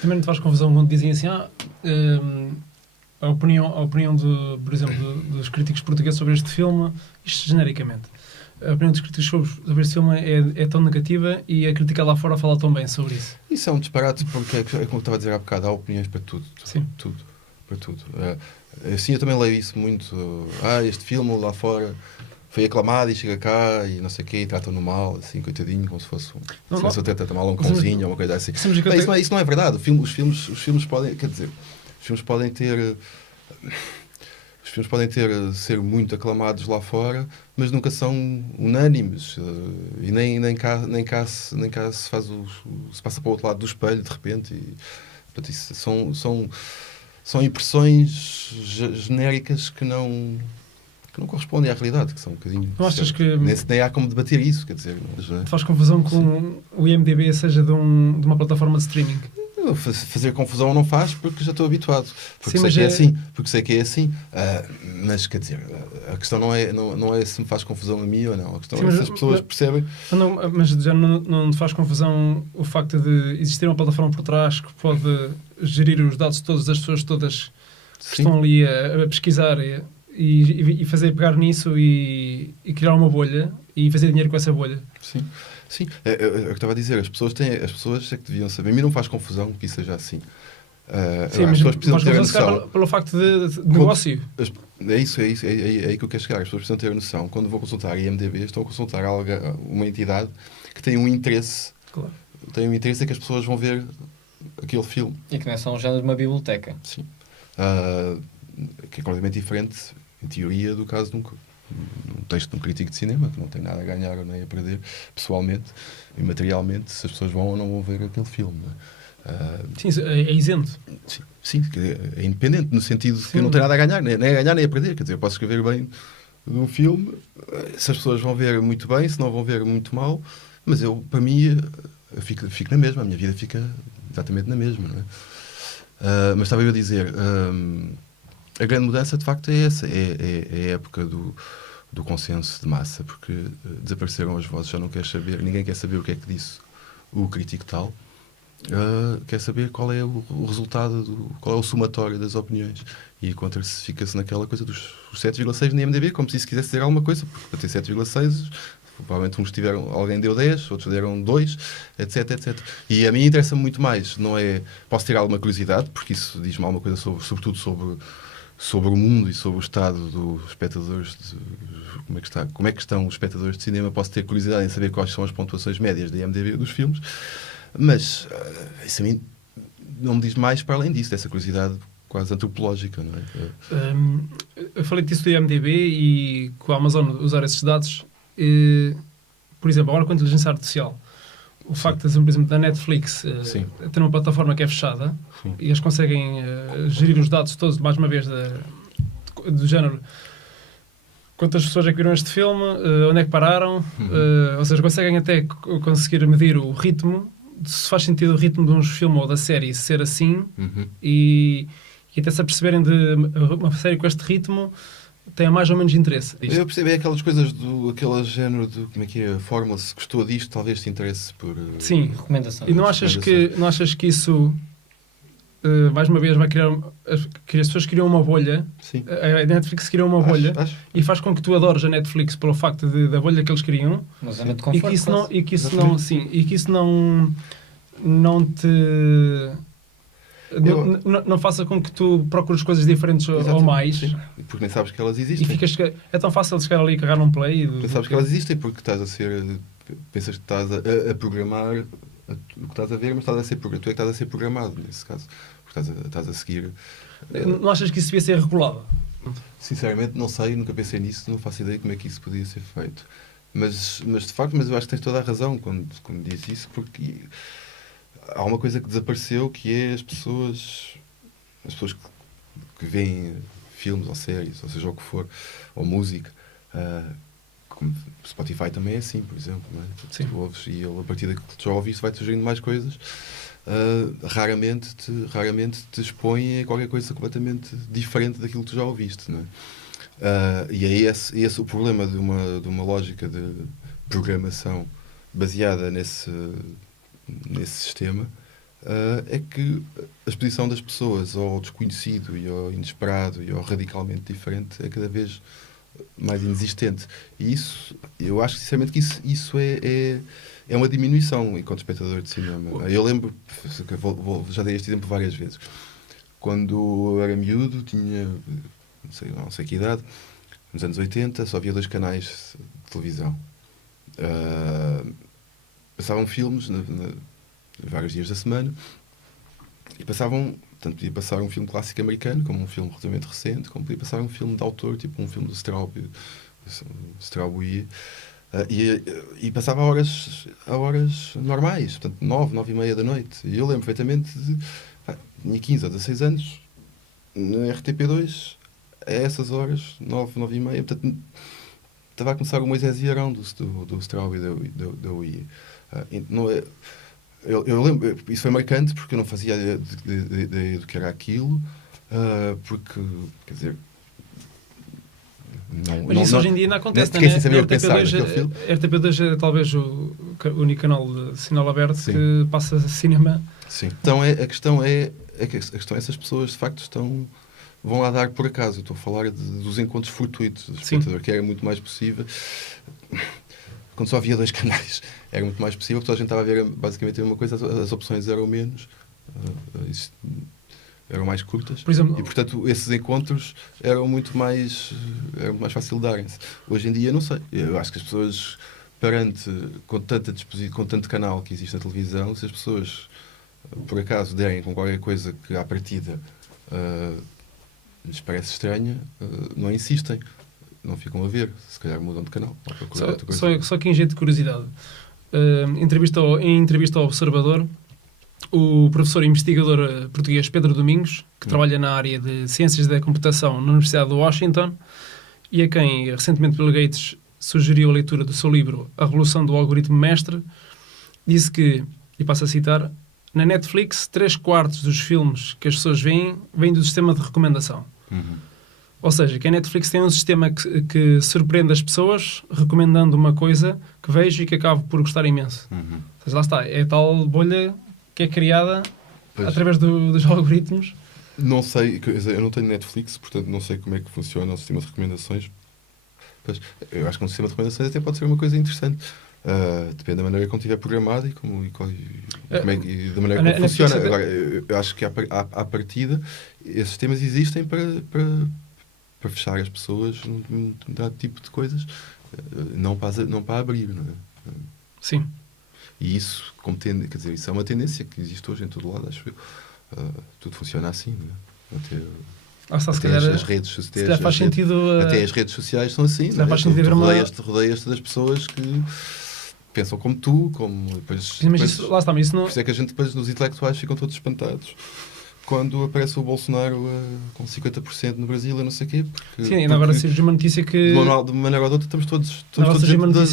Também não te faz confusão quando dizem assim, a opinião por exemplo, dos críticos portugueses sobre este filme, isto genericamente, a opinião dos críticos sobre este filme é tão negativa e a crítica lá fora fala tão bem sobre isso. Isso é um disparate, porque é como eu estava a dizer há bocado, há opiniões para tudo. Sim. Tudo. Para tudo. Assim, eu também leio isso muito. Este filme lá fora foi aclamado e chega cá e não sei o quê, e tratam-no mal, assim, coitadinho, como se fosse se trata mal um cãozinho ou uma coisa assim. Isso não é verdade. Os filmes podem, quer dizer, os filmes podem ter ser muito aclamados lá fora, mas nunca são unânimes, e nem cá se faz se passa para o outro lado do espelho de repente, e portanto, isso são impressões genéricas que não correspondem à realidade, que são um bocadinho... Não achas que... Nem há como debater isso, quer dizer... Faz confusão com o IMDb seja de uma plataforma de streaming? Fazer confusão não faz, porque já estou habituado. Porque sei que é assim. Mas, quer dizer, a questão não é se me faz confusão a mim ou não. A questão é se as pessoas percebem... Mas já não te faz confusão o facto de existir uma plataforma por trás que pode gerir os dados todos das pessoas todas que estão ali a pesquisar e fazer pegar nisso e criar uma bolha e fazer dinheiro com essa bolha? Sim, é o que eu estava a dizer. As pessoas é que deviam saber. A mim não faz confusão que isso seja assim. Sim, mas as pessoas precisam ter noção. Pelo facto de negócio. É aí que eu quero chegar. As pessoas precisam ter noção. Quando vou consultar a IMDb, estão a consultar uma entidade que tem um interesse. Claro. Tem um interesse em que as pessoas vão ver aquele filme. E que não é só um género de uma biblioteca. Sim. Que é completamente diferente, em teoria, do caso de um texto de um crítico de cinema, que não tem nada a ganhar ou nem a perder, pessoalmente e materialmente, se as pessoas vão ou não vão ver aquele filme. Sim, é isento. Sim, é independente, no sentido de que não tem nada a ganhar, nem a ganhar nem a perder. Quer dizer, eu posso escrever bem de um filme, se as pessoas vão ver muito bem, se não vão ver muito mal, mas para mim, eu fico na mesma, a minha vida fica exatamente na mesma, não é? Mas estava eu a dizer, a grande mudança de facto é essa, é a época do consenso de massa, porque desapareceram as vozes, já não quer saber, ninguém quer saber o que é que disse o crítico tal, quer saber qual é o resultado, qual é o somatório das opiniões, e fica-se naquela coisa dos 7,6 na IMDb, como se isso quisesse dizer alguma coisa, porque para ter 7,6 provavelmente alguém deu 10, outros deram 2, etc. E a mim interessa muito mais, não é... Posso ter alguma curiosidade, porque isso diz-me alguma coisa sobretudo sobre o mundo e sobre o estado dos espectadores, como é que estão os espectadores de cinema. Posso ter curiosidade em saber quais são as pontuações médias da IMDb dos filmes, mas isso a mim não me diz mais para além disso, dessa curiosidade quase antropológica, não é? Eu falei disso do IMDb e com a Amazon usar esses dados, por exemplo, agora com a inteligência artificial, o facto de, por exemplo, da Netflix ter uma plataforma que é fechada, e eles conseguem gerir os dados todos, mais uma vez, do género quantas pessoas é que viram este filme, onde é que pararam, ou seja, conseguem até conseguir medir o ritmo, se faz sentido o ritmo de um filme ou da série ser assim, e até se aperceberem de uma série com este ritmo tem mais ou menos interesse. Eu percebo aquelas coisas aquele género de como é que é, a fórmula, se gostou disto, talvez te interesse por... Sim, recomendação. E não achas que isso, mais uma vez, vai criar... Que as pessoas criam uma bolha, Sim. A Netflix criou uma bolha, acho. E faz com que tu adores a Netflix pelo facto da bolha que eles criam, Mas é muito conforto, e que isso não te... Não faça com que tu procures coisas diferentes ou mais. Sim. Porque nem sabes que elas existem. É tão fácil de chegar ali e carregar num play. Nem sabes que elas existem porque estás a ser... Pensas que estás a programar o que estás a ver, mas tu é que estás a ser programado, nesse caso. Porque estás a seguir... Não achas que isso devia ser regulado? Sinceramente, não sei, nunca pensei nisso, não faço ideia como é que isso podia ser feito. Mas de facto, eu acho que tens toda a razão quando dizes isso, porque... Há uma coisa que desapareceu, que é as pessoas que veem filmes ou séries, ou seja o que for, ou música, como Spotify também é assim, por exemplo, não é? Tu ouves, e ele, a partir daquilo que tu já ouviste, vai-te sugerindo mais coisas. Raramente te expõe a qualquer coisa completamente diferente daquilo que tu já ouviste, não é? E é esse o problema de uma lógica de programação baseada nesse sistema, é que a exposição das pessoas ao desconhecido e ao inesperado e ao radicalmente diferente é cada vez mais inexistente. E isso, eu acho sinceramente que isso é uma diminuição enquanto espectador de cinema. Eu lembro, já dei este exemplo várias vezes, quando eu era miúdo, tinha não sei que idade, nos anos 80, só havia 2 canais de televisão. Passavam filmes vários dias da semana e passavam, tanto podia passar um filme clássico americano, como um filme relativamente recente, como podia passar um filme de autor, tipo um filme do Straub, e passava a horas normais, portanto 9 e meia da noite. E eu lembro perfeitamente tinha 15 ou 16 anos, na RTP2, a essas horas, 9 e meia, portanto estava a começar o Moisés e Arão do Straub e da UI. Eu lembro, isso foi marcante porque eu não fazia ideia do que era aquilo, porque, quer dizer, mas isso hoje em dia não acontece, não é? RTP2 é talvez o único canal de sinal aberto que passa cinema. Sim. Então a questão é essas pessoas de facto vão lá dar por acaso. Eu estou a falar dos encontros fortuitos do espectador, que era muito mais possível. Quando só havia 2 canais, era muito mais possível, porque toda a gente estava a ver basicamente a mesma coisa, as opções eram menos, eram mais curtas, por exemplo, e portanto esses encontros era muito mais fácil de darem-se. Hoje em dia, não sei, eu acho que as pessoas, com tanto canal que existe na televisão, se as pessoas por acaso derem com qualquer coisa que à partida lhes parece estranha, não insistem. Não ficam a ver, se calhar mudam de canal. Só que em jeito de curiosidade, em entrevista ao Observador, o professor e investigador português Pedro Domingos, que trabalha na área de Ciências da Computação na Universidade de Washington, e a quem recentemente Bill Gates sugeriu a leitura do seu livro A Revolução do Algoritmo Mestre, disse que, e passo a citar, na Netflix, 3/4 dos filmes que as pessoas veem vêm do sistema de recomendação. Ou seja, que a Netflix tem um sistema que surpreende as pessoas, recomendando uma coisa que vejo e que acabo por gostar imenso. Mas lá está, é a tal bolha que é criada através dos algoritmos. Não sei, eu não tenho Netflix, portanto não sei como é que funciona o sistema de recomendações. Pois, eu acho que um sistema de recomendações até pode ser uma coisa interessante. Depende da maneira como estiver programado e da maneira como funciona. Agora, eu acho que à partida, esses sistemas existem para fechar as pessoas num dado tipo de coisas, não para abrir, não é? Sim. E isso, quer dizer, isso é uma tendência que existe hoje em todo lado, acho eu. Tudo funciona assim, não é? Até as redes sociais. Faz sentido. Até as redes sociais são assim, não é? Faz sentido rodeias-te das pessoas que pensam como tu, lá está, mas isso não... Por isso é que a gente depois, nos intelectuais, ficam todos espantados quando aparece o Bolsonaro com 50% no Brasil, eu não sei o quê. Sim, ainda agora surge uma notícia que... De uma maneira ou de outra, estamos todos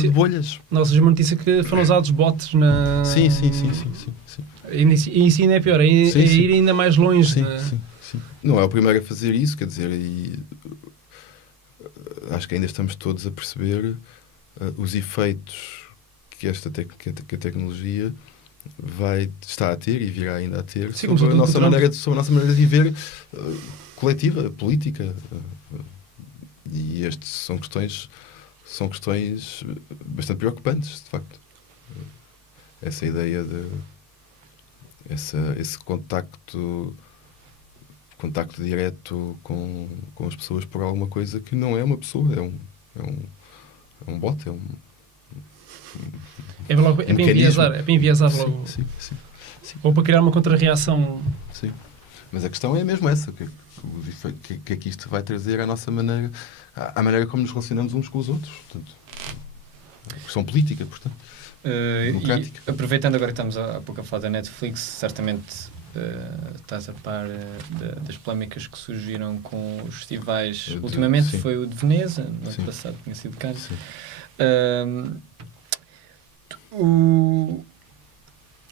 de bolhas. Não, surge uma notícia que foram usados bots na... Sim. E isso ainda é pior, ir ainda mais longe. Sim. Não é o primeiro a fazer isso, quer dizer, acho que ainda estamos todos a perceber os efeitos que a tecnologia está a ter e virá ainda a ter sobre a nossa maneira de viver coletiva, política. E estas são questões bastante preocupantes, de facto. Essa ideia de esse contacto direto com as pessoas por alguma coisa que não é uma pessoa, é um bot, é para enviesar logo. Sim. Ou para criar uma contra-reação. Sim. Mas a questão é mesmo essa, que é que isto vai trazer à nossa maneira, à maneira como nos relacionamos uns com os outros. Portanto, questão política, portanto. E aproveitando agora que estamos há pouco a falar da Netflix, certamente estás a par das polémicas que surgiram com os festivais. Ultimamente foi o de Veneza, no ano passado tinha sido Cannes.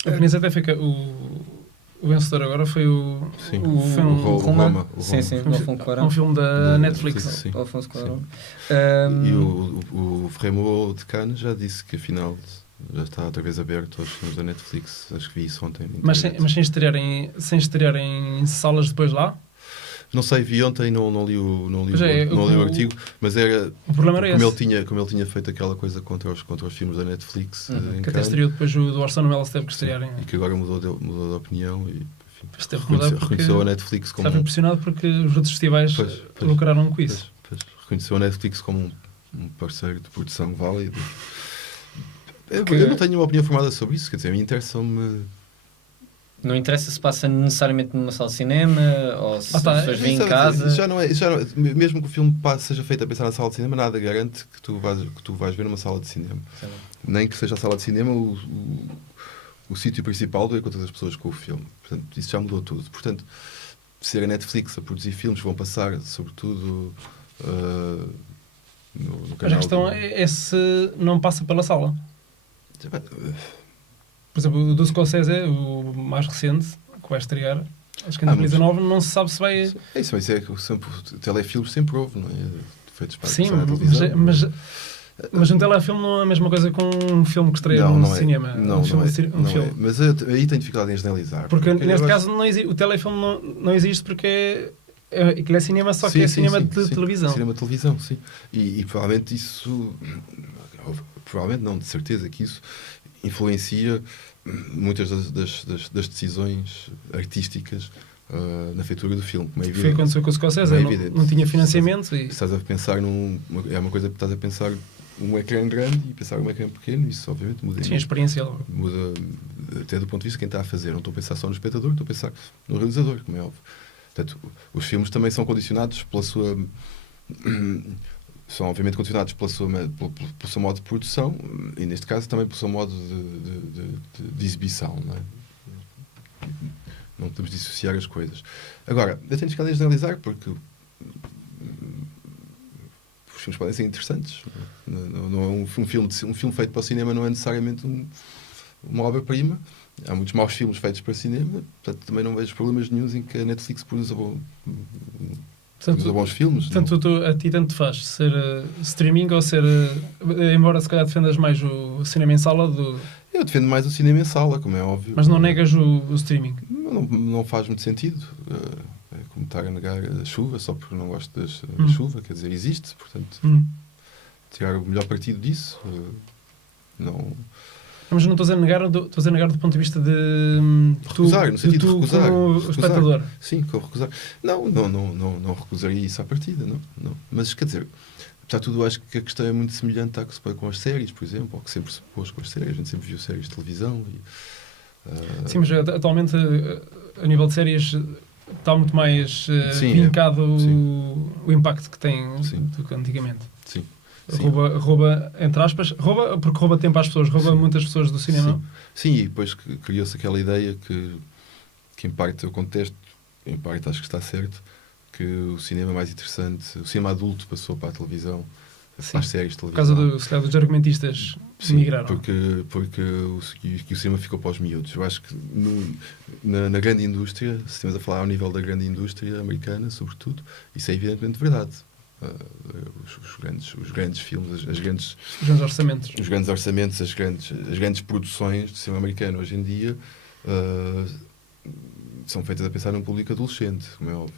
A Veneza até fica. O vencedor agora foi o Roma. Sim, o Alfonso Cuarón. Um filme da Netflix. Alfonso Cuarón. E o Frémaux de Cannes já disse que afinal Já está outra vez aberto aos filmes da Netflix. Acho que vi isso ontem. Mas sem estrear em salas depois lá? Não sei, vi ontem, não li o artigo, mas era... O problema era esse. Como ele tinha feito aquela coisa contra os filmes da Netflix. Que até estreou depois do Orson Welles, teve que estrear. E que agora mudou de opinião e... Reconheceu a Netflix como... Estava impressionado porque os outros festivais lucraram com isso. Reconheceu a Netflix como um parceiro de produção válido. Eu não tenho uma opinião formada sobre isso, quer dizer, a mim interessa-me... Não interessa se passa necessariamente numa sala de cinema ou se as pessoas vêm em casa. Já não é, mesmo que o filme seja feito a pensar na sala de cinema, nada garante que tu vais ver numa sala de cinema. Sim. Nem que seja a sala de cinema o sítio principal do encontro das pessoas com o filme. Portanto, isso já mudou tudo. Portanto, ser a Netflix a produzir filmes que vão passar, sobretudo, no canal... Mas a questão é se não passa pela sala. Por exemplo, o do Scorsese, o mais recente, que vai estrear, acho que em 2019, não se sabe se vai... Isso é que telefilmes sempre houve, não é? Feitos para sim, mas um telefilme não é a mesma coisa que um filme que estreia no cinema. Não, filme. Mas aí tenho dificuldade em generalizar. Porque neste caso o telefilme não existe porque aquilo é cinema, só que é cinema de televisão. Cinema de televisão, sim. E provavelmente isso... Provavelmente não, de certeza que isso influencia muitas das decisões artísticas na feitura do filme. Como é evidente. Foi aconteceu com o Scorsese, não tinha financiamento. Estás a pensar é uma coisa que estás a pensar um ecrã grande e pensar um ecrã pequeno, isso obviamente muda. Sim, a experiência muda até do ponto de vista de quem está a fazer. Não estou a pensar só no espectador, estou a pensar no realizador, como é óbvio. Portanto, os filmes também são condicionados pela sua... São obviamente condicionados pelo seu modo de produção e, neste caso, também pelo seu modo de exibição. Não é? Não podemos dissociar as coisas. Agora, eu tenho de analisar porque os filmes podem ser interessantes. Não é um filme feito para o cinema não é necessariamente uma obra-prima. Há muitos maus filmes feitos para cinema, portanto, também não vejo problemas nenhums em que a Netflix produza bons filmes. Portanto, a ti tanto faz ser streaming ou ser... embora se calhar defendas mais o cinema em sala Eu defendo mais o cinema em sala, como é óbvio. Mas não negas o streaming? Não faz muito sentido. É como estar a negar a chuva só porque não gosto da chuva. Quer dizer, existe, portanto... Tirar o melhor partido disso. Não... Mas não estou a negar do ponto de vista de... recusar, no sentido de recusar. Como espectador. Sim, como recusar. Não recusaria isso à partida, não. Mas, quer dizer, apesar de tudo, acho que a questão é muito semelhante à que se põe com as séries, por exemplo, ou que sempre se pôs com as séries. A gente sempre viu séries de televisão. Sim, mas atualmente, a nível de séries, está muito mais vincado o impacto que tem do que antigamente. Sim. Rouba, entre aspas, porque rouba tempo às pessoas, rouba muitas pessoas do cinema. Sim, e depois criou-se aquela ideia que em parte eu contesto, em parte acho que está certo, que o cinema mais interessante, o cinema adulto passou para a televisão, para as séries de televisão. Por causa dos argumentistas que migraram. Porque o cinema ficou para os miúdos. Eu acho que na grande indústria, se estamos a falar ao nível da grande indústria americana, sobretudo, isso é evidentemente verdade. Os grandes filmes, os grandes orçamentos, as grandes produções de cinema americano hoje em dia são feitas a pensar num público adolescente, como é óbvio.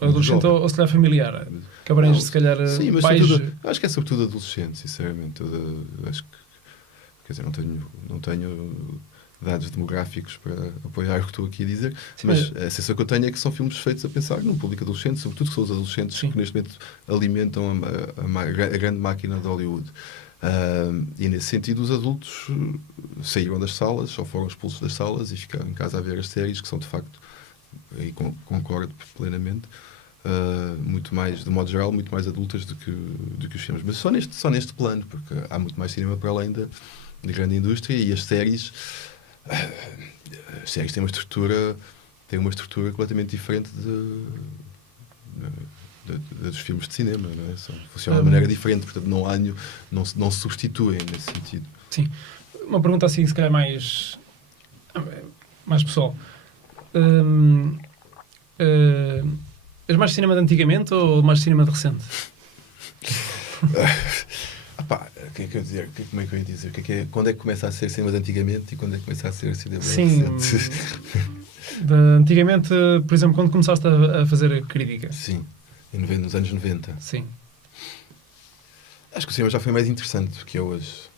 Adolescente ou se calhar familiar, que abrange se calhar pais... acho que é sobretudo adolescente, sinceramente. Acho que, quer dizer, não tenho dados demográficos para apoiar o que estou aqui a dizer, mas a sensação que eu tenho é que são filmes feitos a pensar num público adolescente, sobretudo que são os adolescentes que neste momento alimentam a grande máquina de Hollywood. E nesse sentido os adultos saíram das salas ou foram expulsos das salas e ficaram em casa a ver as séries que são de facto, e concordo plenamente, muito mais, de modo geral, muito mais adultas do que os filmes, mas só neste plano, porque há muito mais cinema para além da grande indústria, e as séries têm uma estrutura completamente diferente dos filmes de cinema, não é? Funcionam de maneira diferente, portanto não se substituem nesse sentido. Sim. Uma pergunta assim, se calhar mais pessoal. És mais cinema de antigamente ou mais cinema de recente? Como é que eu ia dizer? Quando é que começa a ser cinema de antigamente e quando é que começa a ser cinema Sim. recente? Antigamente, por exemplo, quando começaste a fazer a crítica. Sim, nos anos 90. Sim. Acho que o cinema já foi mais interessante do que é hoje,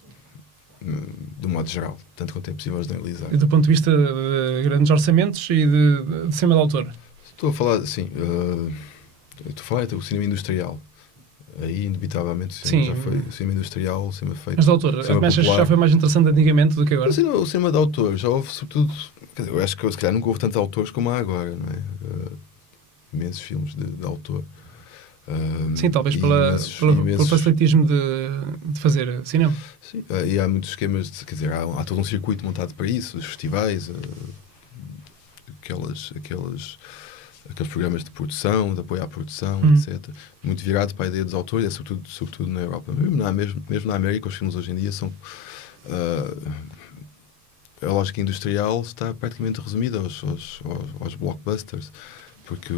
do modo geral, tanto quanto é possível analisar. E do ponto de vista de grandes orçamentos e de cinema de autor? Estou a falar, sim, estou a falar do cinema industrial. Aí, indubitavelmente, o cinema já foi o cinema industrial, o cinema feito. Mas de autor, achas que já foi mais interessante antigamente do que agora? O cinema de autor já houve, sobretudo. Eu acho que se calhar nunca houve tantos autores como há agora, não é? Imensos filmes de autor. Sim, talvez pelo facilitismo de fazer cinema. Sim, e há muitos esquemas, quer dizer, há todo um circuito montado para isso, os festivais, aqueles programas de produção, de apoio à produção, etc. Muito virado para a ideia dos autores, é sobretudo na Europa. Mesmo na América, os filmes hoje em dia são... a lógica industrial está praticamente resumida aos blockbusters, porque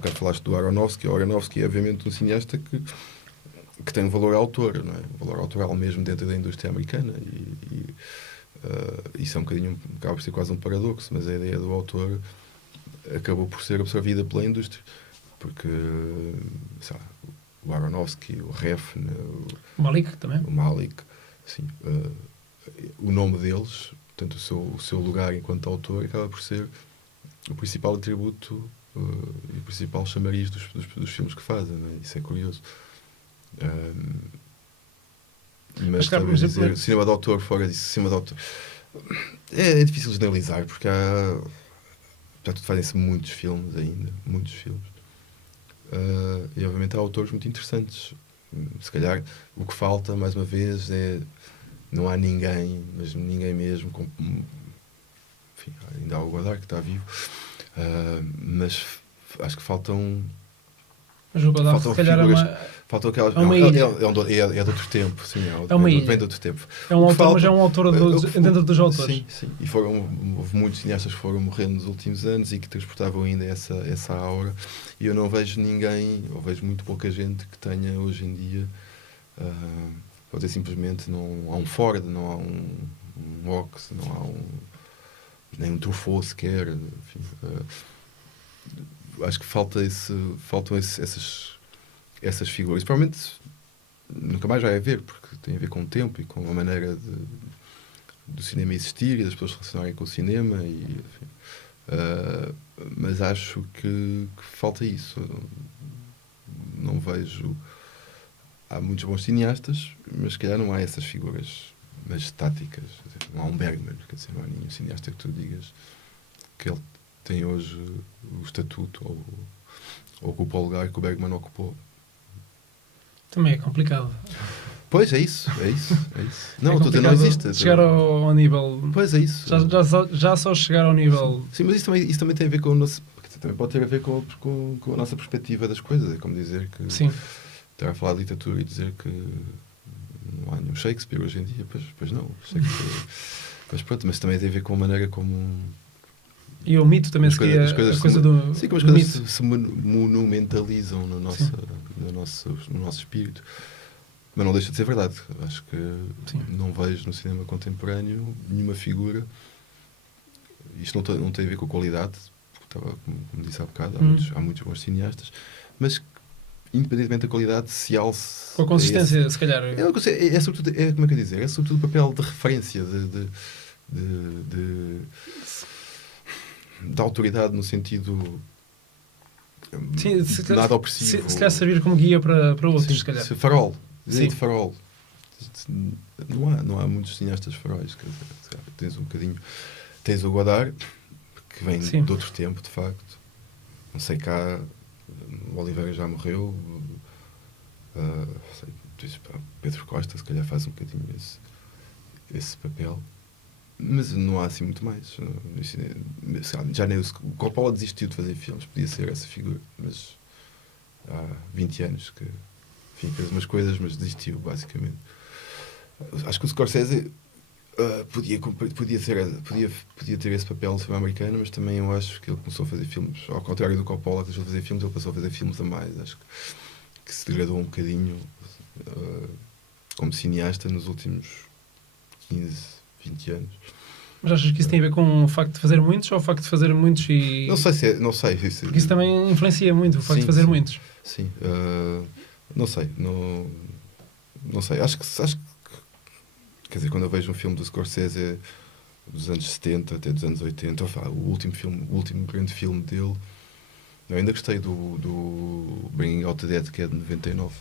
quero falaste do Aronofsky. O Aronofsky é obviamente um cineasta que tem um valor autor, não é? Um valor autoral mesmo dentro da indústria americana, e isso é um bocadinho, acaba por ser quase um paradoxo, mas a ideia do autor acabou por ser absorvida pela indústria, porque o Aronofsky, o Refn, o Malik também, assim, o nome deles, portanto o seu lugar enquanto autor, acaba por ser o principal atributo e o principal chamariz dos filmes que fazem, não é? Isso é curioso. Mas claro, dizer cinema de autor, fora disso, cinema de autor, é difícil generalizar, porque portanto, fazem-se muitos filmes ainda, muitos filmes. E obviamente há autores muito interessantes. Se calhar o que falta, mais uma vez, não há ninguém, mas ninguém mesmo, enfim, ainda há o Godard que está vivo, mas acho que faltam. Mas o Godard, se calhar, faltam aquelas. É uma ilha. É de outro tempo, sim. É uma ilha. Vem de outro tempo. É um autor, mas é um autor dentro dos autores. Sim. E houve muitos cineastas que foram morrendo nos últimos anos e que transportavam ainda essa aura. E eu não vejo ninguém, ou vejo muito pouca gente que tenha hoje em dia. Pode dizer simplesmente, não há um Ford, não há um Ox, não há nem um Truffaut sequer. Enfim, acho que faltam essas figuras. Provavelmente nunca mais vai haver, porque tem a ver com o tempo e com a maneira do cinema existir e das pessoas se relacionarem com o cinema. Mas acho que falta isso. Não vejo... Há muitos bons cineastas, mas se calhar não há essas figuras estáticas. Não há um Bergman, quer dizer, não há nenhum cineasta que tu digas que ele tem hoje o estatuto ou ocupa o lugar que o Bergman ocupou. Também é complicado. Pois, é isso. Não, estou a dizer, não existe. Chegar ao nível... Pois, é isso. Já só chegar ao nível... Sim, mas isso também tem a ver com o nosso... Também pode ter a ver com a nossa perspectiva das coisas. É como dizer que... Sim. Estar a falar de literatura e dizer que não há nenhum Shakespeare hoje em dia. Pois não. Mas pronto, mas também tem a ver com a maneira como... E o mito também, como as coisas se monumentalizam no nosso espírito. Mas não deixa de ser verdade. Acho que não vejo no cinema contemporâneo nenhuma figura. Isto não tem a ver com a qualidade, porque como disse há bocado, há muitos bons cineastas, mas independentemente da qualidade, se alce... Com a consistência, se calhar. Sobretudo, como é que eu dizer? É sobretudo o papel de referência, de autoridade no sentido... Sim, nada opressivo. Se calhar servir como guia para outros, se calhar. Farol. De farol. Não há muitos cineastas faróis. Quer dizer, tens um bocadinho... Tens o Godard, que vem de outro tempo, de facto. Não sei cá... O Oliveira já morreu. Pedro Costa, se calhar, faz um bocadinho esse papel. Mas não há assim muito mais. Já nem o Coppola desistiu de fazer filmes, podia ser essa figura, mas há 20 anos que fez umas coisas, mas desistiu, basicamente. Acho que o Scorsese podia ter esse papel no cinema americano, mas também eu acho que ele começou a fazer filmes, ao contrário do Coppola, que deixou de fazer filmes, ele passou a fazer filmes a mais. Acho que se degradou um bocadinho como cineasta nos últimos 15, 20 anos. Mas achas que isso tem a ver com o facto de fazer muitos ou o facto de fazer muitos e... Não sei. Porque isso também influencia muito, o facto de fazer muitos. Sim. Não sei. Não sei. Acho que... Quer dizer, quando eu vejo um filme do Scorsese dos anos 70 até dos anos 80, o último grande filme dele, eu ainda gostei do Bringing Out the Dead, que é de 99.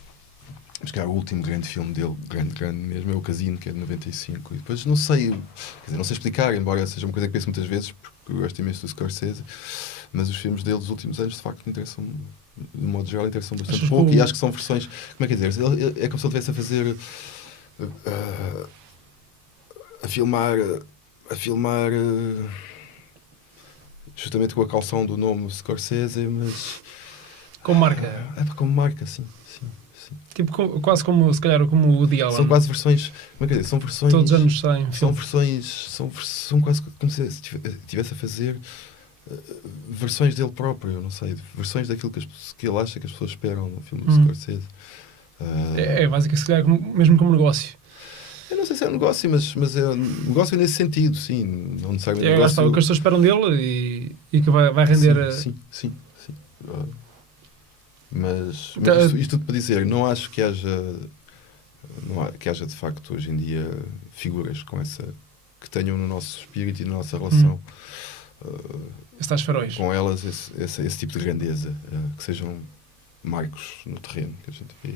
Mas que é o último grande filme dele, grande mesmo, é o Casino, que é de 95. E depois não sei explicar, embora seja uma coisa que penso muitas vezes, porque eu gosto imenso do Scorsese, mas os filmes dele dos últimos anos, de facto, me interessam, de modo geral, interessam bastante pouco. E acho que são versões, como é que é dizer? É como se ele estivesse a fazer... a filmar justamente com a calção do nome Scorsese, mas... Como marca? Como marca, sim. Tipo, quase como, se calhar, como o Woody Allen. São quase versões... Como é que é? São versões... Todos os anos saem. São versões... São quase como se estivesse a fazer versões dele próprio, não sei. Versões daquilo que ele acha que as pessoas esperam no filme do Scorsese. É basicamente, se calhar, mesmo como negócio. Eu não sei se é um negócio, mas é um negócio nesse sentido, sim. Não necessariamente negócio... o que as pessoas esperam dele e que vai render... Sim. Mas isto tudo para dizer, não acho que haja de facto hoje em dia figuras que tenham no nosso espírito e na nossa relação com elas esse tipo de grandeza, que sejam marcos no terreno que a gente vê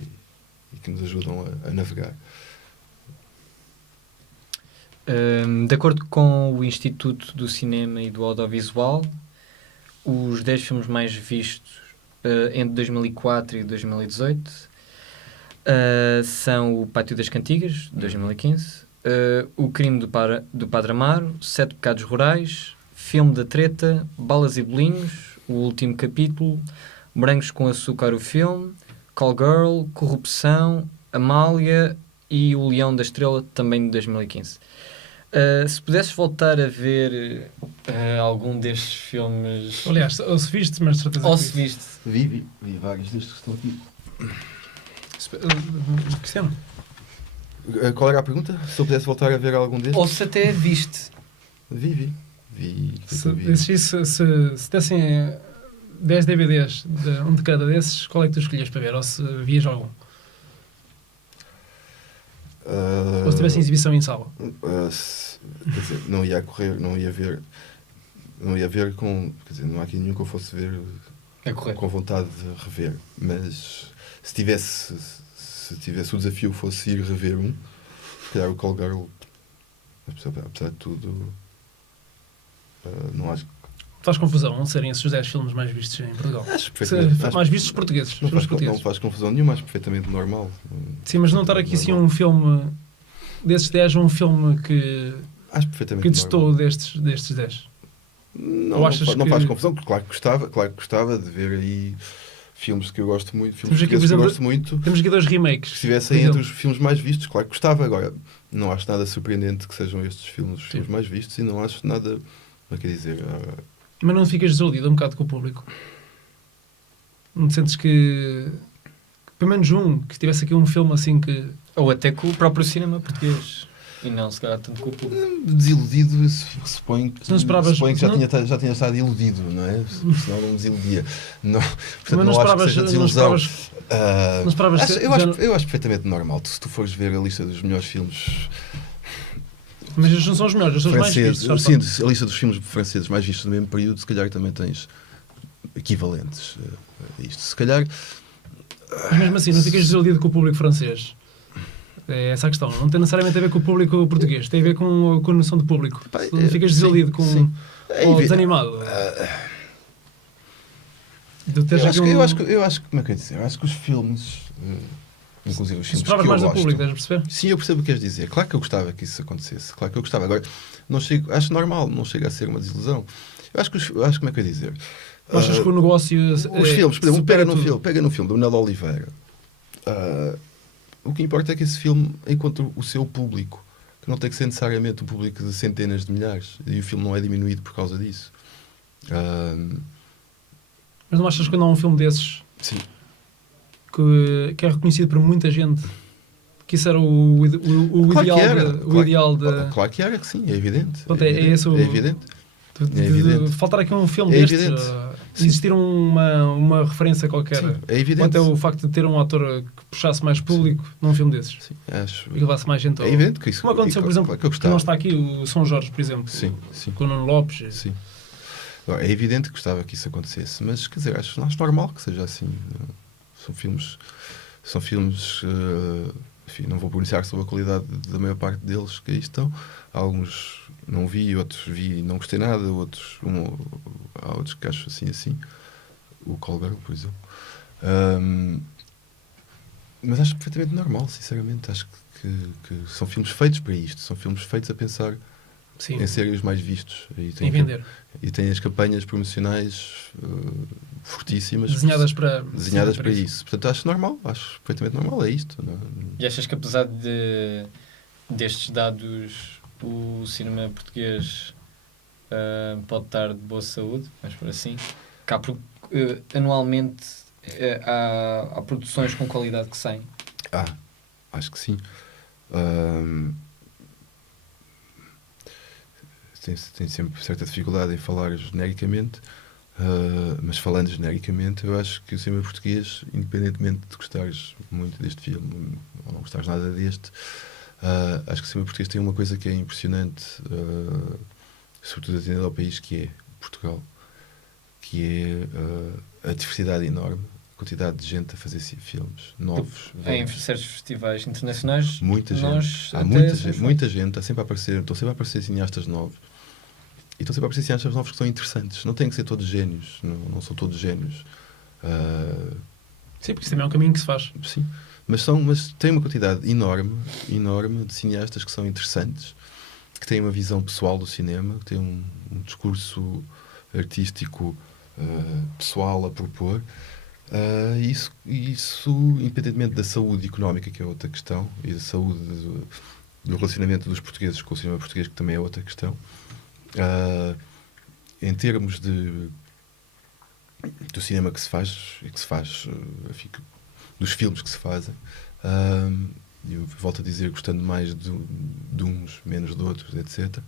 e que nos ajudam a navegar. De acordo com o Instituto do Cinema e do Audiovisual, os 10 filmes mais vistos entre 2004 e 2018 são O Pátio das Cantigas, de 2015, O Crime do Padre Amaro, Sete Pecados Rurais, Filme da Treta, Balas e Bolinhos, O Último Capítulo, Morangos com Açúcar, o filme, Call Girl, Corrupção, Amália e O Leão da Estrela, também de 2015. Se pudesses voltar a ver algum destes filmes... Aliás, ou se viste, mas de certeza ou se viste. Vi vários destes que estão aqui. Cristiano? Qual era a pergunta? Se eu pudesse voltar a ver algum destes? Ou se até viste. Vi. Se dessem 10 DVDs, um de cada desses, qual é que tu escolhias para ver? Ou se vias algum? Ou se tivesse exibição em sala? Quer dizer, não ia correr, não ia ver com... Quer dizer, não há aqui nenhum que eu fosse ver com vontade de rever. Mas se tivesse o desafio fosse ir rever se calhar o Call Girl, apesar de tudo, não acho... Faz confusão não serem esses os 10 filmes mais vistos em Portugal? Mais vistos portugueses. Não faz confusão nenhuma, acho perfeitamente normal. Sim, mas não estar aqui assim um filme... Desses 10, um filme que testou destes 10? Não faz confusão, porque claro que gostava de ver aí filmes que eu gosto muito, filmes que eu gosto muito. Temos aqui 2 remakes. Que estivessem entre os filmes mais vistos, claro que gostava. Agora, não acho nada surpreendente que sejam estes filmes os filmes mais vistos e não acho nada, não quer dizer... Mas não ficas desiludido um bocado com o público? Não te sentes que pelo menos que tivesse aqui um filme assim que... Ou até com o próprio cinema português. E não, se calhar, tanto com o público. Desiludido, suponho que já tinha estado iludido, não é? Senão não me desiludia. Não, portanto, mas não acho que seja desilusão. Eu acho perfeitamente normal. Se tu fores ver a lista dos melhores filmes... Mas estes não são os melhores, são os mais vistos. Sim, a lista dos filmes franceses mais vistos no mesmo período, se calhar também tens equivalentes a isto. Se calhar... Mas mesmo assim, não ficas desiludido com o público francês? É essa a questão. Não tem necessariamente a ver com o público português. Tem a ver com a noção de público. Não ficas desiludido ou desanimado. Eu acho que, como é que eu ia dizer? Eu acho que os filmes... inclusive os filmes que eu mais gosto. Do público, estás a perceber? Sim, eu percebo o que queres dizer. Claro que eu gostava que isso acontecesse. Claro que eu gostava. Agora, acho normal, não chega a ser uma desilusão. Eu acho como é que eu ia dizer? Achas que o negócio... Os filmes, por exemplo, pega no filme do Nel Oliveira. O que importa é que esse filme encontre o seu público, que não tem que ser necessariamente um público de centenas de milhares, e o filme não é diminuído por causa disso. Mas não achas que quando há um filme desses sim. que é reconhecido por muita gente que isso era o ideal de... Claro que era, que sim, é evidente. Pronto, é evidente. Faltar aqui um filme destes, existir uma referência qualquer. Sim, é evidente. Quanto é o facto de ter um ator que puxasse mais público num filme desses. Sim, acho. E que levasse mais gente. É evidente que isso... Como aconteceu, por exemplo, que não está aqui o São Jorge, por exemplo. Sim. Com o Nuno Lopes. Sim. É evidente que gostava que isso acontecesse, mas, quer dizer, acho normal que seja assim. São filmes... enfim, não vou pronunciar sobre a qualidade da maior parte deles que aí estão. Alguns não vi, outros vi e não gostei nada, há outros que acho assim. O Colbert, por exemplo. Mas acho perfeitamente normal, sinceramente. Acho que são filmes feitos para isto. São filmes feitos a pensar em serem os mais vistos. Em vender. E tem as campanhas promocionais fortíssimas. Desenhadas para isso. Portanto, acho perfeitamente normal, é isto. Não? E achas que apesar destes dados, o cinema português pode estar de boa saúde, mas por assim, anualmente há produções com qualidade que saem? Acho que sim. Tem sempre certa dificuldade em falar genericamente, mas falando genericamente, eu acho que o cinema português, independentemente de gostares muito deste filme ou não gostares nada deste, acho que o cinema português tem uma coisa que é impressionante, sobretudo atendendo ao país que é Portugal, que é a diversidade enorme, a quantidade de gente a fazer filmes novos. Em certos festivais internacionais, muita gente. Há muita gente, estão sempre a aparecer cineastas novos. E estão sempre a aparecer cineastas novos que são interessantes. Não têm que ser todos génios, não são todos génios. Sim, porque isso também é um caminho que se faz. Sim, mas tem uma quantidade enorme de cineastas que são interessantes, que têm uma visão pessoal do cinema, que têm um discurso artístico pessoal a propor. Isso, independentemente da saúde económica, que é outra questão, e da saúde do relacionamento dos portugueses com o cinema português, que também é outra questão. Em termos do cinema que se faz, enfim, dos filmes que se fazem, eu volto a dizer, gostando mais de uns, menos de outros, etc.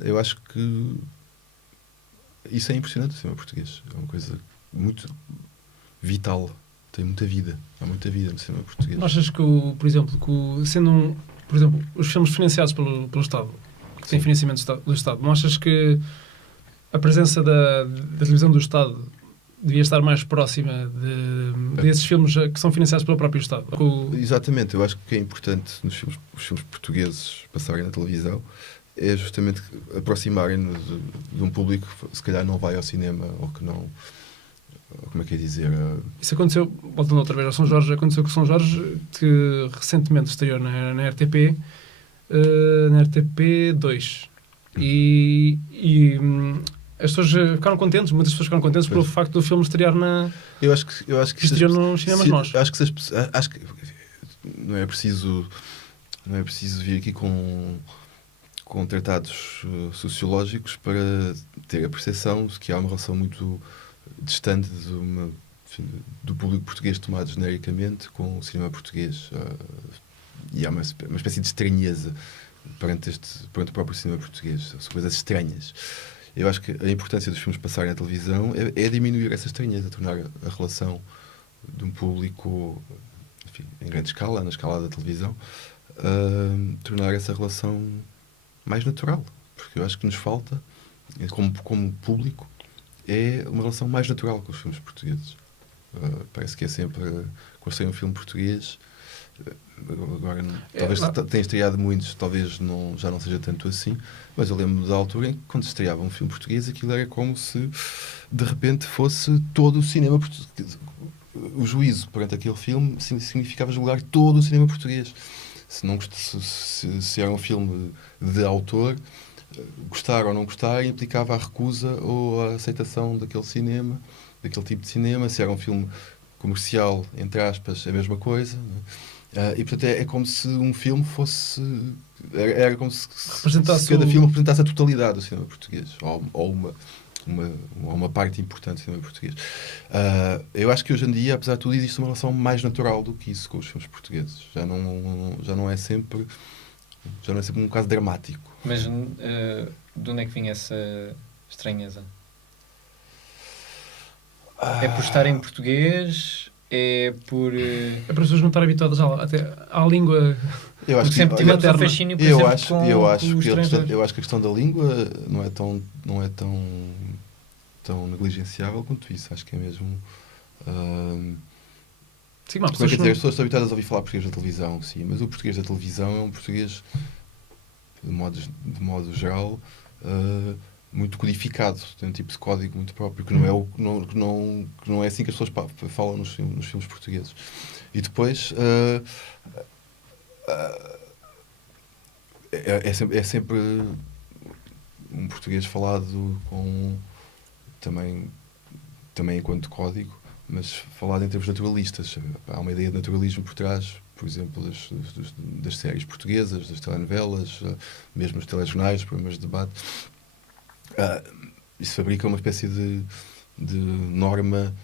Eu acho que isso é impressionante, o cinema português. É uma coisa muito vital, tem muita vida, há muita vida no cinema português. Não achas que, por exemplo, os filmes financiados pelo Estado, que têm financiamento do Estado, não achas que a presença da televisão do Estado devia estar mais próxima desses filmes que são financiados pelo próprio Estado? Exatamente, eu acho que é importante os filmes portugueses passarem na televisão é justamente aproximarem-nos de um público que se calhar não vai ao cinema ou que não... Como é que é dizer? Isso aconteceu, voltando outra vez ao São Jorge, aconteceu com o São Jorge, que recentemente estreou na RTP, na RTP 2. E as pessoas ficaram contentes, muitas pessoas ficaram contentes pelo facto do filme estrear Eu acho que estreou nos cinemas nós. Acho que não é preciso vir aqui com tratados sociológicos para ter a percepção de que há uma relação muito distante do público português tomado genericamente com o cinema português. E há uma espécie de estranheza perante o próprio cinema português. São coisas estranhas. Eu acho que a importância dos filmes passarem na televisão é diminuir essa estranheza, tornar a relação de um público, enfim, em grande escala, na escala da televisão, tornar essa relação mais natural. Porque eu acho que nos falta, como público, é uma relação mais natural com os filmes portugueses. Parece que é sempre quando sai um filme português, agora talvez tenha estreado muitos, talvez já não seja tanto assim, mas eu lembro da altura em que quando se estreava um filme português aquilo era como se de repente fosse todo o cinema português. O juízo perante aquele filme significava julgar todo o cinema português. Se era um filme de autor, gostar ou não gostar implicava a recusa ou a aceitação daquele cinema, daquele tipo de cinema. Se era um filme comercial, entre aspas, é a mesma coisa. E portanto é como se um filme fosse... Era como se cada filme representasse a totalidade do cinema português, ou uma parte importante do cinema português. Eu acho que hoje em dia, apesar de tudo, existe uma relação mais natural do que isso com os filmes portugueses. Já não é sempre um caso dramático. Mas de onde é que vinha essa estranheza? É por estar em português? É por... É para as pessoas não estarem habituadas até à língua. Eu acho que sempre tivemos um fascínio, por exemplo, eu acho que a questão da língua não é tão negligenciável quanto isso. Acho que é mesmo... Sim, mas as pessoas estão habituadas a ouvir falar português da televisão, sim, mas o português da televisão é um português, de modo geral, muito codificado, tem um tipo de código muito próprio, que não é assim que as pessoas falam nos filmes portugueses. E depois é sempre um português falado com também enquanto código, mas falado em termos naturalistas. Há uma ideia de naturalismo por trás, por exemplo, das séries portuguesas, das telenovelas, mesmo os telejornais, os programas de debate. Isso fabrica uma espécie de norma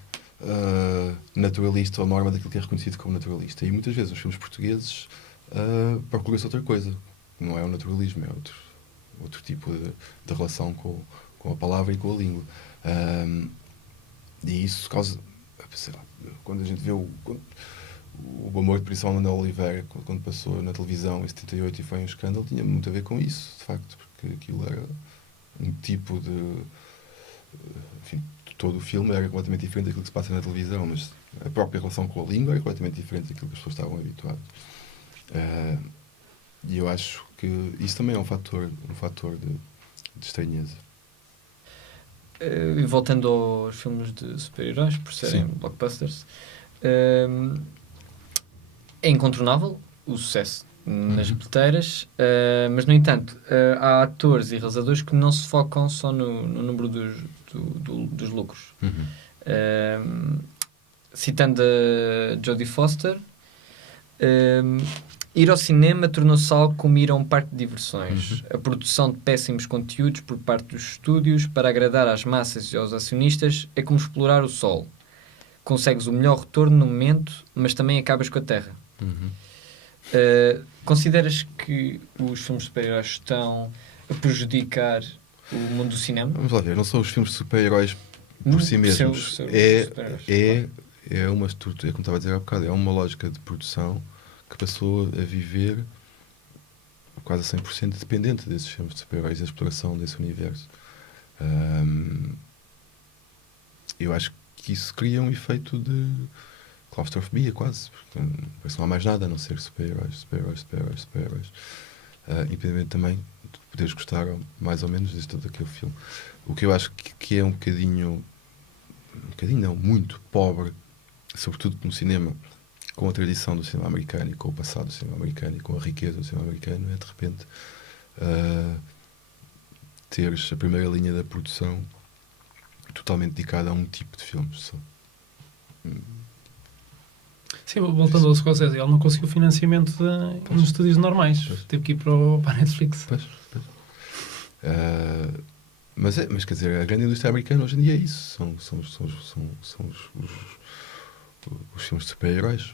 naturalista, ou norma daquilo que é reconhecido como naturalista. E muitas vezes os filmes portugueses procura-se outra coisa. Não é o naturalismo, é outro tipo de relação com a palavra e com a língua. E isso causa... Sei lá, quando a gente vê o Amor de Prisão de Manuel Oliveira, quando passou na televisão em 78 e foi um escândalo, tinha muito a ver com isso, de facto, porque aquilo era um tipo de... Enfim, todo o filme era completamente diferente daquilo que se passa na televisão, mas a própria relação com a língua era completamente diferente daquilo que as pessoas estavam habituadas. E eu acho que isso também é um fator de estranheza. E voltando aos filmes de super-heróis, por serem blockbusters, é incontornável o sucesso nas bilheteiras, mas, no entanto, há atores e realizadores que não se focam só no número dos lucros. Citando a Jodie Foster, ir ao cinema tornou-se algo como ir a um parque de diversões. A produção de péssimos conteúdos por parte dos estúdios para agradar às massas e aos acionistas é como explorar o sol. Consegues o melhor retorno no momento, mas também acabas com a terra. Consideras que os filmes de super-heróis estão a prejudicar o mundo do cinema? Vamos lá ver, não são os filmes de super-heróis por si mesmos. É uma estrutura, como estava a dizer há bocado, é uma lógica de produção que passou a viver quase 100% dependente desses filmes de super-heróis e da exploração desse universo. Eu acho que isso cria um efeito de claustrofobia, quase, porque parece que não há mais nada a não ser super-heróis. Independente também de poderes gostar mais ou menos de todo aquele filme. O que eu acho que é um bocadinho não, muito pobre, sobretudo no cinema, com a tradição do cinema americano e com o passado do cinema americano e com a riqueza do cinema americano, é de repente teres a primeira linha da produção totalmente dedicada a um tipo de filmes só. Sim, voltando ao Scorsese, ele não conseguiu financiamento nos estúdios normais. Teve que ir para a Netflix. Mas quer dizer, a grande indústria americana hoje em dia é isso. São os filmes de super-heróis.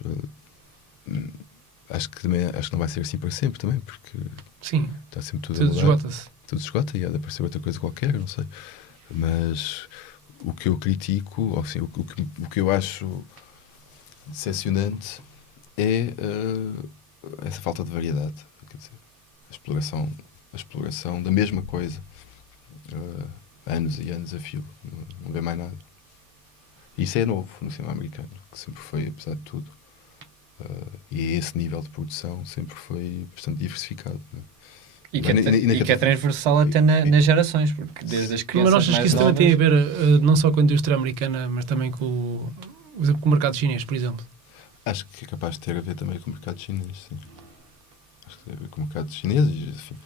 Acho que não vai ser assim para sempre também, porque sim, está sempre tudo esgota-se. Tudo esgota e há de aparecer outra coisa qualquer, não sei. Mas o que eu critico, ou assim, o que eu acho decepcionante é essa falta de variedade. Quer dizer, a exploração da mesma coisa, anos e anos a fio, não vê mais nada. E isso é novo no cinema americano, que sempre foi, apesar de tudo, e esse nível de produção sempre foi bastante diversificado. Não é? E que é transversal até nas gerações, porque desde as crianças. Mas achas que isso também tem a ver não só com a indústria americana, mas também com o mercado chinês, por exemplo? Acho que é capaz de ter a ver também com o mercado chinês, sim. Acho que tem a ver com o mercado chinês, enfim.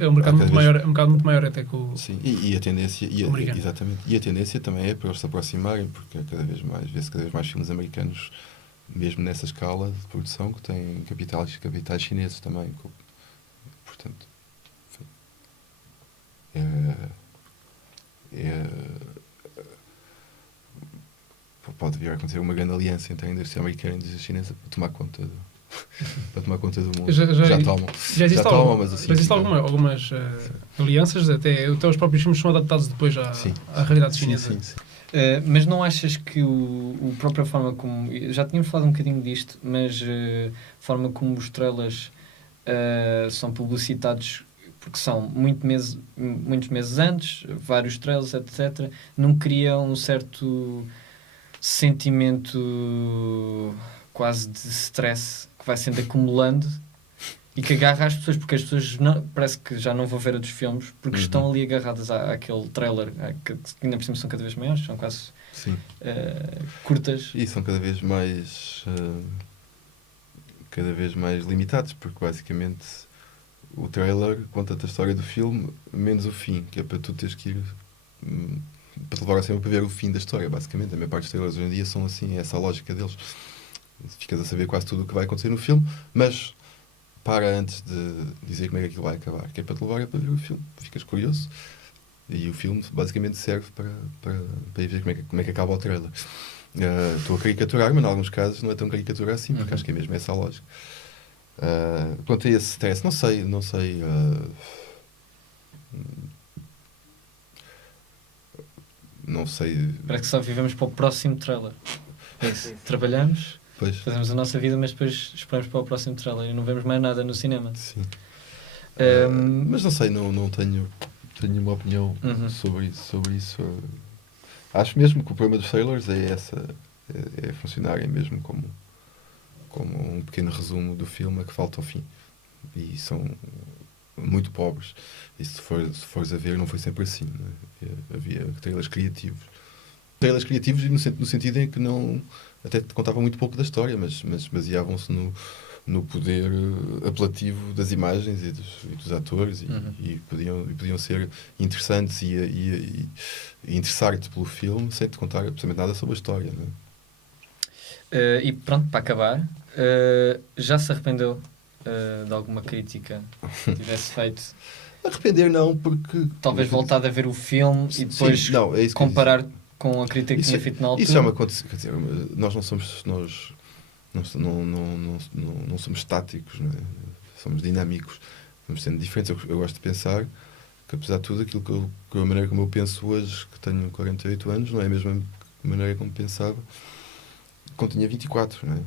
É um mercado muito maior, muito maior até que o... Sim, e a tendência, exatamente, e a tendência também é para eles se aproximarem, porque vê-se cada vez mais filmes americanos, mesmo nessa escala de produção, que têm capitais chineses também. Portanto, pode vir a acontecer uma grande aliança entre a indústria americana e a indústria chinesa para tomar conta do mundo. Já tomam. Já existe algumas alianças, até os próprios filmes são adaptados depois à realidade chinesa. Sim. Mas não achas que a própria forma como... Já tínhamos falado um bocadinho disto, mas a forma como os trailers são publicitados, porque são muitos meses antes, vários trailers, etc., não criam um certo sentimento quase de stress que vai sendo acumulando e que agarra as pessoas, porque as pessoas parece que já não vão ver outros filmes porque estão ali agarradas àquele trailer, que ainda por cima são cada vez maiores, são quase curtas. E são cada vez mais limitados, porque basicamente o trailer conta-te a história do filme menos o fim, que é para tu teres que ir para te levar sempre para ver o fim da história. Basicamente a maior parte dos trailers hoje em dia são assim, é essa a lógica deles. Ficas a saber quase tudo o que vai acontecer no filme, mas para antes de dizer como é que aquilo vai acabar, que é para te levar para ver o filme, ficas curioso, e o filme basicamente serve para ir ver como é que acaba o trailer. Estou a caricaturar, mas em alguns casos não é tão caricatura assim, porque acho que é mesmo essa a lógica. Quanto a esse stress, não sei. Não sei. Parece que só vivemos para o próximo trailer. Trabalhamos, fazemos a nossa vida, mas depois esperamos para o próximo trailer e não vemos mais nada no cinema. Sim. Mas não sei, não tenho uma opinião sobre isso. Acho mesmo que o problema dos trailers é funcionarem mesmo como um pequeno resumo do filme a que falta ao fim. E são muito pobres. E se fores a ver, não foi sempre assim, né? Havia trailers criativos. Trailers criativos no sentido em que não... Até contavam muito pouco da história, mas baseavam-se no poder apelativo das imagens e dos atores e podiam ser interessantes e interessar-te pelo filme sem te contar absolutamente nada sobre a história, não é? E pronto, para acabar, já se arrependeu de alguma crítica que tivesse feito? Arrepender não, porque... Talvez voltado a ver o filme e depois comparar com a crítica que tinha feito na altura? Isso já me aconteceu. Quer dizer, nós não somos estáticos, não é? Somos dinâmicos, vamos sendo diferentes. Eu gosto de pensar que, apesar de tudo, aquilo que a maneira como eu penso hoje, que tenho 48 anos, não é a mesma maneira como pensava quando tinha 24, não é?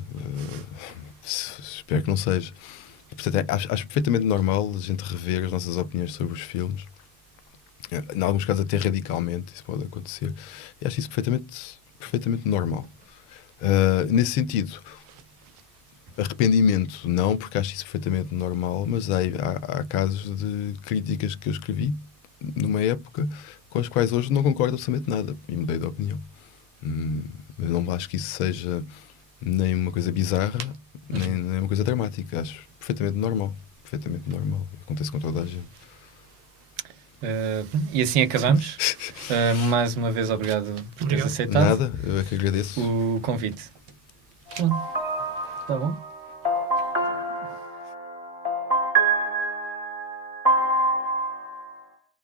Espero que não seja. Portanto, acho perfeitamente normal a gente rever as nossas opiniões sobre os filmes. Em alguns casos até radicalmente, isso pode acontecer. E acho isso perfeitamente normal. Nesse sentido, arrependimento não, porque acho isso perfeitamente normal, mas há casos de críticas que eu escrevi numa época com as quais hoje não concordo absolutamente nada e mudei de opinião. Eu não acho que isso seja nem uma coisa bizarra, nem uma coisa dramática. Acho perfeitamente normal. Acontece com toda a gente. E assim acabamos. Mais uma vez, obrigado por teres aceitado. Nada, eu é que agradeço o convite. Tá bom?